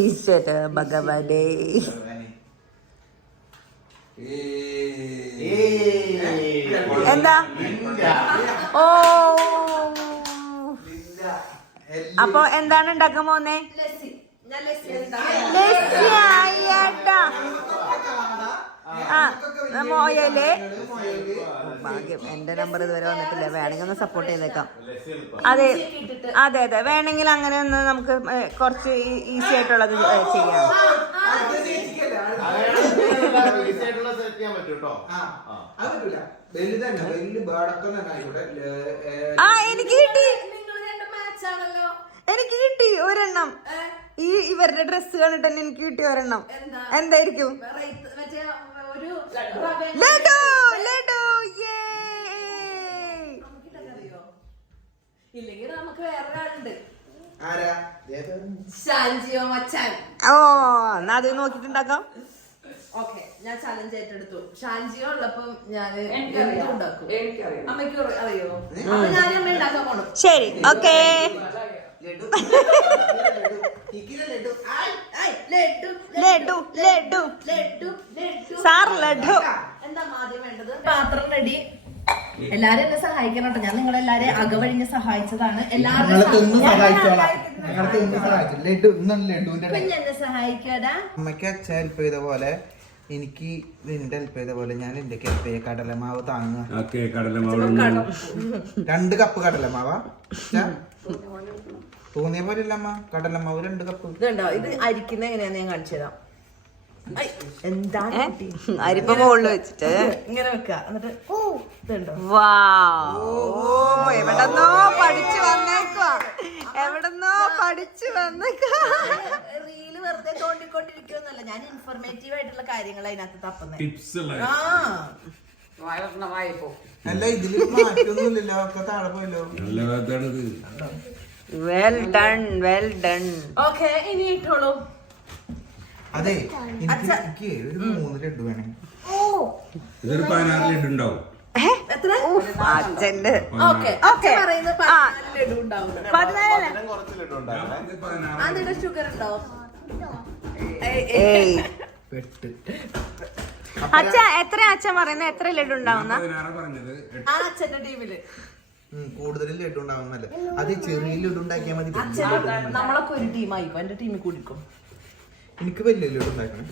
ഈശ്വര ഭഗവാനേ. എന്താ? ഓ, അപ്പൊ എന്താണ് ഉണ്ടാക്കാൻ പോന്നേ? മോയല്. ഭാഗ്യം, എന്റെ നമ്പർ ഇതുവരെ വന്നിട്ടില്ല. വേണമെങ്കിൽ ഒന്ന് സപ്പോർട്ട് ചെയ്തേക്കാം. അതെ അതെ അതെ, വേണമെങ്കിൽ അങ്ങനെ ഒന്ന് നമുക്ക് കുറച്ച് ഈസി ആയിട്ടുള്ളത് ചെയ്യാം. ആ, എനിക്ക് കിട്ടി, എനിക്ക് കിട്ടി ഒരെണ്ണം. ഈ ഇവരുടെ ഡ്രസ്സ് കണ്ടിട്ട് തന്നെ എനിക്ക് കിട്ടി ഒരെണ്ണം. എന്തായിരിക്കും? ലഡു. ലഡു. ഇല്ലെങ്കിൽ നമുക്ക് വേറെ ആളുണ്ട്. ഓ, എന്നാ അത് നോക്കിട്ടുണ്ടാക്കാം. ഓക്കെ, ഞാൻ ചലഞ്ച് ഏറ്റെടുത്തു. ഷാൻജിയോ ഉള്ളപ്പോ ഞാൻ ഉണ്ടാക്കും. അമ്മയ്ക്ക് അറിയോ? അപ്പൊ ഞാൻ അമ്മ ഉണ്ടാക്കാൻ പോണം. ശരി, ഓക്കെ. ലഡു ലഡു സാർ ലഡു. എന്താ ആദ്യം വേണ്ടത്? പാത്രം റെഡി. എല്ലാരും എന്നെ സഹായിക്കണം കേട്ടോ. ഞാൻ നിങ്ങളെല്ലാരെയും അകവഴിഞ്ഞ് സഹായിച്ചതാണ്. എല്ലാവരും എന്നെ സഹായിക്കാടാ. അമ്മയ്ക്ക് അച്ഛ ഹെൽപ്പ് ചെയ്ത പോലെ എനിക്ക് നിന്റെ ഹെൽപ്പ് ചെയ്ത പോലെ ഞാൻ എന്റെ ഹെൽപ്പ് ചെയ്യ. കടലമാവ് താങ്ങുക. 2 കപ്പ് കടലമാവാ തോന്നിയ പോലെ ഇല്ലമ്മ. കടലമാവ് 2 കപ്പ്. ഇതുണ്ടോ? ഇത് അരിക്കുന്ന എങ്ങനെയാന്ന് ഞാൻ കാണിച്ചു തരാം. എന്താണ് അരിപ്പ മുകളിൽ വെച്ചിട്ട് ഇങ്ങനെ വെക്കുക. എന്നിട്ട് ഇതുണ്ടോ? എവിടെന്നോ പഠിച്ചു വന്നേക്കുവാ, എവിടെന്നോ പഠിച്ചു വന്നേക്കാ. റീല് വെറുതെ തോണ്ടിക്കൊണ്ടിരിക്കുന്നല്ല, ഞാൻ ഇൻഫോർമേറ്റീവ് ആയിട്ടുള്ള കാര്യങ്ങൾ അതിനകത്ത് തപ്പുന്നത്. അല്ല, ഇതില് മാറ്റൊന്നുമില്ലല്ലോ, ഒക്കെ താഴെ പോയല്ലോ. Well done, well done. Okay, ഇനി ഇട്ടോളൂ. അതെ, എനിക്ക് ഒരു 3 ലഡു വേണം. ഇതൊരു 14 ലഡു ഉണ്ടാവും. അച്ഛന്റെ ലഡു ഉണ്ടാവും. അതിന്റെ ഷുഗർ ഉണ്ടാവും. അച്ഛ എത്ര അച്ഛൻ പറയുന്നത്? എത്ര ലഡു ഉണ്ടാവുന്ന ആ അച്ഛന്റെ ടീമില് കൂടുതൽ ലഡു ഉണ്ടാവുന്നല്ലേ? അത് ചെറിയ ലഡു ഉണ്ടാക്കിയാൽ മതി. നമ്മളൊക്കെ ഒരു ടീമായി. എന്റെ ടീമിൽ കൂടിക്കും. എനിക്ക് വലിയ ലഡു ഉണ്ടാക്കണം.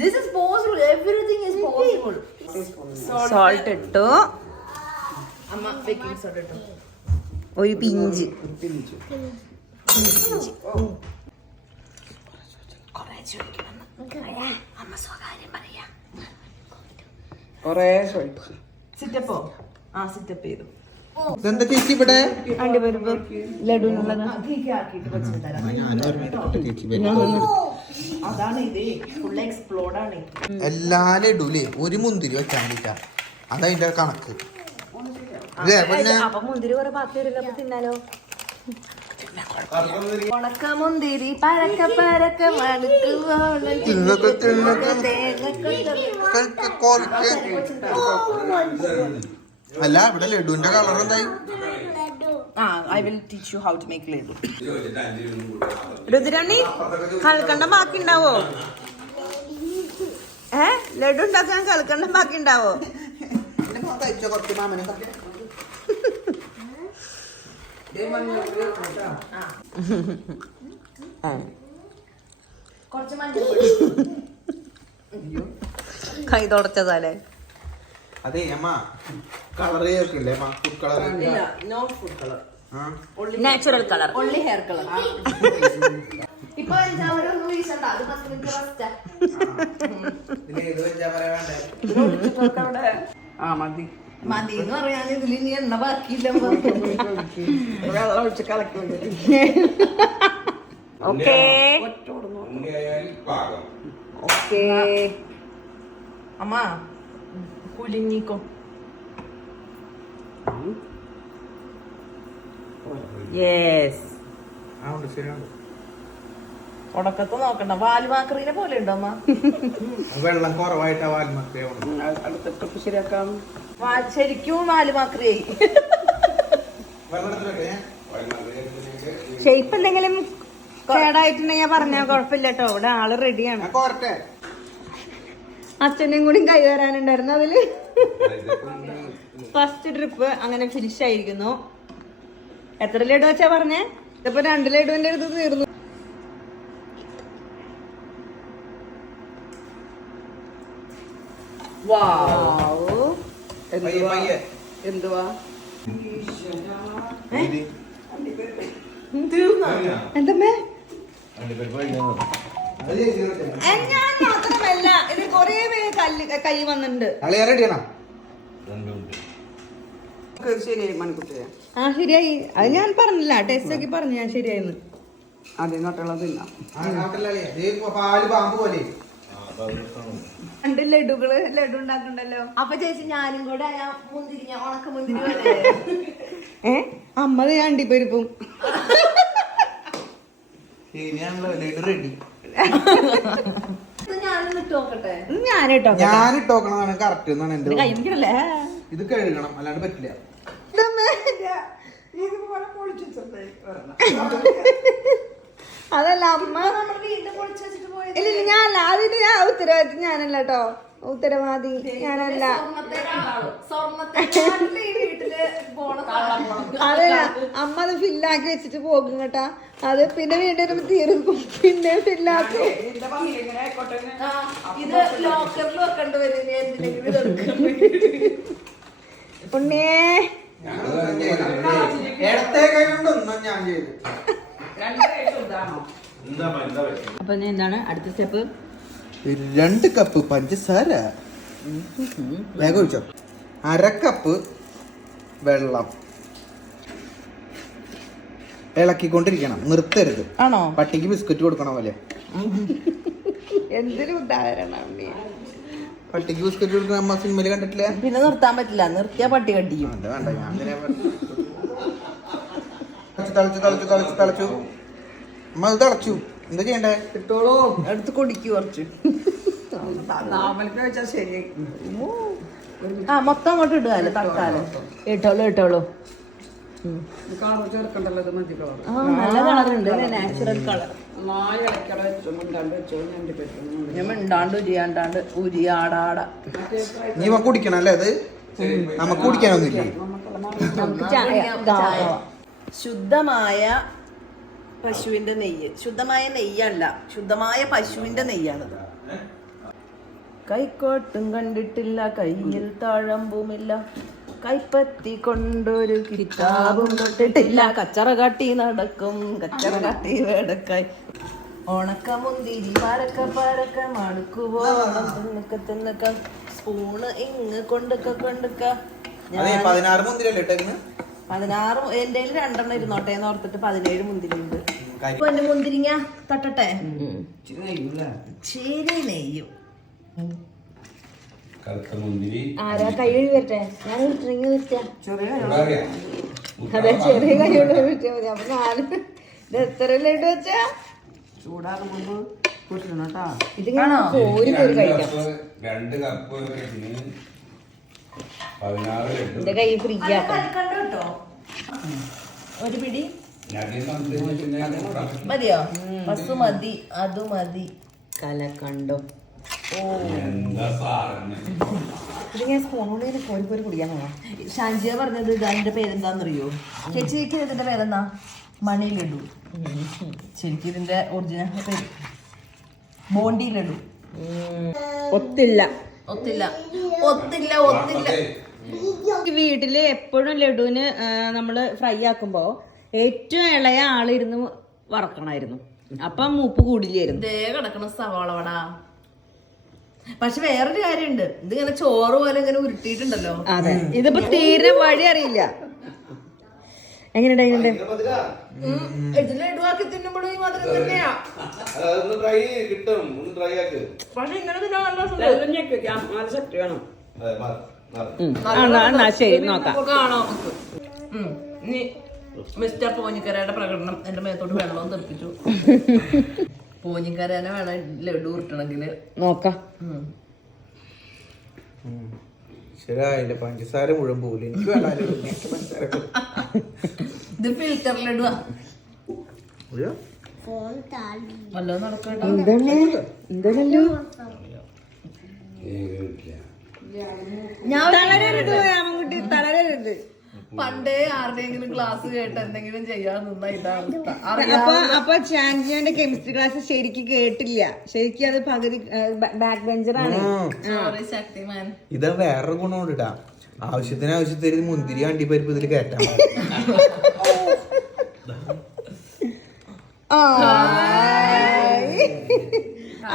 This is possible. Everything is possible. Salt ഇട്ടു. അമ്മ ബേക്കിംഗ് സോഡ ഇട്ടു. ഒരു പിഞ്ച്. അമ്മ സ്വകാര്യം പറയാ. സിറ്റപ്പോ? ആ, സിറ്റപ്പ് ചെയ്തു. ഇതെന്താ ചേച്ചി ഇവിടെ? ലഡുനുള്ളത് അതാണ് ഇത്. ഫുൾ എക്സ്പ്ലോർഡ് ആണ്. എല്ലാ ലഡുലേ ഒരു മുന്തിരി വെച്ചാൽ വേണ്ടിട്ടാ. അതതിന്റെ കണക്ക്. അപ്പൊ മുന്തിരി കുറെ ബാക്കി വരില്ല, തിന്നാലോ. ഉണക്ക മുന്തിരി പരക്ക പരക്ക അല്ല, ഇവിടെ ലഡുവിന്റെ കളർ എന്തായി? I will teach you how to make laddu. രുദ്രണി, കൽക്കണ്ടം ബാക്കി ഉണ്ടാവോ? ലഡു ഉണ്ടാക്കാൻ കൽക്കണ്ടം ബാക്കി ഉണ്ടാവോ? കൈ തുടച്ചതല്ലേ? അതെ അമ്മ, കളർ ചേർക്കില്ലേ അമ്മ? Food colour? No food color. Natural colour, only hair color. ഇപ്പൊ ഒന്നും വീശണ്ട. അത് 10 മിനിറ്റ് റെസ്റ്റ്. മതി എന്ന് പറയാൻ ഇതിൽ ഇനി എണ്ണ ബാക്കിയില്ല. വെള്ളം ഒഴിച്ച് കളക്കുന്നുണ്ട്. Okay okay. അമ്മ കുലിങ്ങിക്കോ. യെസ്. ഉടക്കത്ത് നോക്കണ്ട. വാൽമാക്രീനെ പോലെ ഉണ്ടോ അമ്മ? വെള്ളം കുറവായിട്ടാ വാൽമക്ക. അടുത്ത ട്രിപ്പ് ശരിയാക്കാം. ശരിക്കും 4 മാക്രിയായി. ഷേപ്പ് എന്തെങ്കിലും കേടായിട്ടുണ്ടെങ്കിൽ പറഞ്ഞാൽ കുഴപ്പമില്ല കേട്ടോ. ഇവിടെ ആള് റെഡിയാണ്. അച്ഛനെയും കൂടി കൈ വരാനുണ്ടായിരുന്നു അതില്. ഫസ്റ്റ് ട്രിപ്പ് അങ്ങനെ ഫിനിഷ് ആയിരിക്കുന്നു. എത്ര ലഡു വെച്ചാ പറഞ്ഞേ? ഇതിപ്പോ 2 ലഡുവിന്റെ അടുത്ത് തീർന്നു. എന്തുവാ എന്തമ്മേ? ഞാൻ മാത്രമല്ല, ഇത് കൊറേ പേര് കൈ വന്നിട്ടുണ്ട്. ശരിയായി മണിക്കുട്ടിയെ. ആ ശരിയായി. അത് ഞാൻ പറഞ്ഞില്ല, ടേസ്റ്റ് ഒക്കെ പറഞ്ഞു ഞാൻ ശരിയായിരുന്നു. അതെ നട്ടുള്ളത് തിന്നാം. 2 ലഡു ഉണ്ടാക്കണ്ടല്ലോ. അപ്പൊ ചേച്ചി ഞാനും കൂടെ മുന്തിരിങ്ങ ഉണക്ക മുന്തിരി അമ്മ അണ്ടിപ്പരിപ്പും റെഡി. ഞാനൊന്ന് ഇട്ട് നോക്കട്ടെ. ഞാനിട്ടോ ഞാനിട്ടോക്കണതാണ് കറക്റ്റ് എന്നാണ് എന്റെ. കഴിക്കണല്ലേ? ഇത് കഴുകണം, അല്ലാണ്ട് പറ്റില്ല. അതല്ല അമ്മ വീണ്ടും പൊളിച്ച് വെച്ചിട്ട് പോയത്. ഇല്ല ഞാനല്ല, അതിന് ഉത്തരവാദിത്വം ഞാനല്ല കേട്ടോ. ഉത്തരവാദി ഞാനല്ല. സ്വർണ്ണത്തെ വീട്ടില് അതല്ല, അമ്മ അത് ഫില്ലാക്കി വെച്ചിട്ട് പോകും കേട്ടാ. അത് പിന്നെ വീണ്ടും തീർക്കും, പിന്നെ ഫില്ലാക്കും. ഇത് ലോക്കറിൽ വെക്കേണ്ടി വരും എന്തിനെങ്കിലും. ഉണ്ണിയേ ഇടത്തെ കൈ കൊണ്ടൊന്നും ഞാൻ ചെയ്തു. അപ്പൊ എന്താണ് അടുത്ത സ്റ്റെപ്പ്? 2 കപ്പ് പഞ്ചസാര വേഗം ഒഴിച്ചോ. 1/2 കപ്പ് വെള്ളം ഇളക്കിക്കൊണ്ടിരിക്കണം, നിർത്തരുത്. ആണോ? പട്ടിക്ക് ബിസ്ക്കറ്റ് കൊടുക്കണ പോലെ. എന്തൊരു ഉദാഹരണം ഉണ്ണിയെ. പട്ടിക്ക് ബിസ്ക്കറ്റ് കൊടുക്കണ അമ്മ സിനിമയില് കണ്ടിട്ടില്ല? പിന്നെ നിർത്താൻ പറ്റില്ല, നിർത്തിയാ പട്ടി കടിക്കും. അത് വേണ്ട, ഞാൻ തിളച്ചു. അമ്മ അത് തിളച്ചു, എന്താ ചെയ്യണ്ടേ? ഇട്ടോളൂ. എടുത്ത് കുടിക്കൂ കുറച്ച്. നാമൽക്ക് വെച്ചാൽ ശരിയായി. മൊത്തം അങ്ങോട്ട് ഇടുകയല്ലോ തൽക്കാലം. ഇട്ടോളൂ. കളർ ചേർക്കണ്ടല്ലോ, ഇത് മതി കളർ. നല്ല കളറുണ്ട്, നാച്ചുറൽ കളർ. നന്നായി ഇളക്കട വെച്ചോ, മുണ്ടാണ്ട് വെച്ചോ. ഞാൻ മിണ്ടാണ്ട് ഉരിയാണ്ടാണ്ട് ഉരിയാടാട. നീ കുടിക്കണം അല്ലേ? അത് നമുക്ക് കുടിക്കാനൊന്നുമില്ലേ? ശുദ്ധമായ പശുവിന്റെ നെയ്യ്. ശുദ്ധമായ നെയ്യല്ല, ശുദ്ധമായ പശുവിന്റെ നെയ്യാണത്. കൈക്കോട്ടും കണ്ടിട്ടില്ല, കയ്യിൽ താഴമ്പുമില്ല, കൈപ്പത്തി കൊണ്ടൊരു കിതാബും തൊട്ടിട്ടില്ല, കച്ചറ കാട്ടി നടക്കും, കച്ചറ കാട്ടി വേടക്കായി. ഉണക്ക മുന്തിരി പരക്ക മടുക്കുവോ തിന്നക്ക സ്പൂണ് ഇങ്ങ് കൊണ്ടുക്ക 16 മുന്തിരിയല്ലേ ഇട്ടേക്കണ്? 16 എന്റെ 2 ഇരുന്നോട്ടെ എന്ന് ഓർത്തിട്ട് 17 മുന്തിരി ഉണ്ട്. എന്റെ മുന്തിരിങ്ങ തട്ടട്ടെ. ശരി നെയ്യും. ആരാ കൈ വരട്ടെ? ഞാൻ വിട്ടിങ്ങി വെച്ചാ ചെറിയ അതെ, ചെറിയ കൈയോട് വിറ്റാ മതി. അപ്പൊ ഞാൻ ഇത് എത്ര ലഡു വെച്ചാ? ചൂടാകും മുമ്പ് കുട്ടണം കേട്ടാ. ഇതിങ്ങനെ കോരി കഴിക്കാം. 2 കപ്പ് 16 എന്റെ കൈ ഫ്രീ ആക്കാം. കേട്ടോ, ഒരു പിടി മതിയോ? ബസ് മതി, അത് മതി. കലക്കണ്ടോ? ഇത് ഞാൻ സ്പൂൺ കൊണ്ട് ഇങ്ങനെ കോരി കുടിക്കാൻ പോകാം. ഷാൻജിയ പറഞ്ഞത് ഇതിന്റെ പേരെന്താന്നറിയോ? ചേച്ചിക്ക് ഇതിന്റെ പേരെന്താ? മണി ലഡു. ശരിക്കും ഇതിന്റെ ഒറിജിനൽ പേര് ബോണ്ടി ലഡു. ഒത്തില്ല. വീട്ടില് എപ്പോഴും ലഡുവിന് നമ്മള് ഫ്രൈ ആക്കുമ്പോ ഏറ്റവും ഇളയ ആളിരുന്ന് വറക്കണമായിരുന്നു. അപ്പം മൂപ്പ് കൂടില്ലായിരുന്നു. ദേ കിടക്കണ സവാളവടാ. പക്ഷെ വേറൊരു കാര്യമുണ്ട്, ഇതിങ്ങനെ ചോറ് പോലെ ഇങ്ങനെ ഉരുട്ടിയിട്ടുണ്ടല്ലോ. അതെ, ഇതിപ്പോ തീരെ വഴി അറിയില്ല. എങ്ങനെയുണ്ട്? ലഡുവാക്കി തിന്നുമ്പോഴും ഈ മധുരം തന്നെയാ. പക്ഷെ ഇങ്ങനെ തിന്നാൻ നല്ല സുഖം. നല്ല ശക്തി വേണം. എന്നാ ശരി, നോക്കാം. കാണോ ഇനി മിസ്റ്റർ പോഞ്ഞിക്കരയുടെ പ്രകടനം. എന്റെ മേത്തോട്ട് വെള്ളവും തെറിപ്പിച്ചു. പോഞ്ഞിക്കരനെ വേണം ലഡു ഉരുട്ടണമെങ്കില്. നോക്കാം. ശരിയായില്ല, പഞ്ചസാര മുഴുവൻ പോലും എനിക്ക് വേണമല്ലോ, എനിക്ക് പഞ്ചസാര ഇത് ഫിൽറ്ററിലിടുക. വല്ലതും നടക്കട്ടോ. എന്തല്ലോ ഞാൻ തളരരുത് രാമൻകുട്ടി, തളരരുത്. പണ്ടേ ആരുടെയെങ്കിലും ക്ലാസ് കേട്ട് എന്തെങ്കിലും ചെയ്യാൻ നിന്നാ ഇതാണ് അപ്പൊ ഷാൻജിയുടെ കെമിസ്ട്രി ക്ലാസ് ശരിക്കും കേട്ടില്ല. ശരിക്കും അത് പകുതി ബാക്ക് ബെഞ്ചറാണ്. സോറി ശക്തിമാൻ. ഇതാ വേറൊരു ഗുണമുണ്ട് ഇടാ, ആവശ്യത്തിന് മുന്തിരി അണ്ടിപ്പരിപ്പ് ഇതിൽ കയറ്റാം.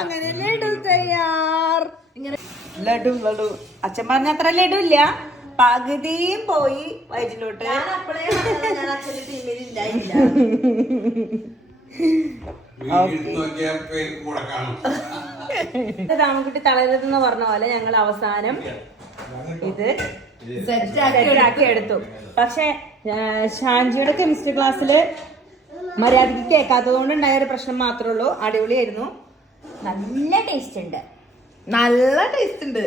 അങ്ങനെ ലഡു തയ്യാർ. ലഡു ലഡു അച്ഛൻ പറഞ്ഞ അത്ര ലഡു ഇല്ല, പകുതിയും പോയി വയറ്റിലോട്ട്. രാമൻകുട്ടി തളരരുതെന്ന് പറഞ്ഞ പോലെ ഞങ്ങൾ അവസാനം ഇത് സെറ്റാക്കി എടുത്തു. പക്ഷെ ഷാൻജിയുടെ കെമിസ്ട്രി ക്ലാസ്സില് മര്യാദക്ക് കേൾക്കാത്തത് കൊണ്ട് ഉണ്ടായ ഒരു പ്രശ്നം മാത്രമേ ഉള്ളൂ. അടിപൊളിയായിരുന്നു, നല്ല ടേസ്റ്റ് ഉണ്ട്. നല്ല ടേസ്റ്റ് ഉണ്ട്.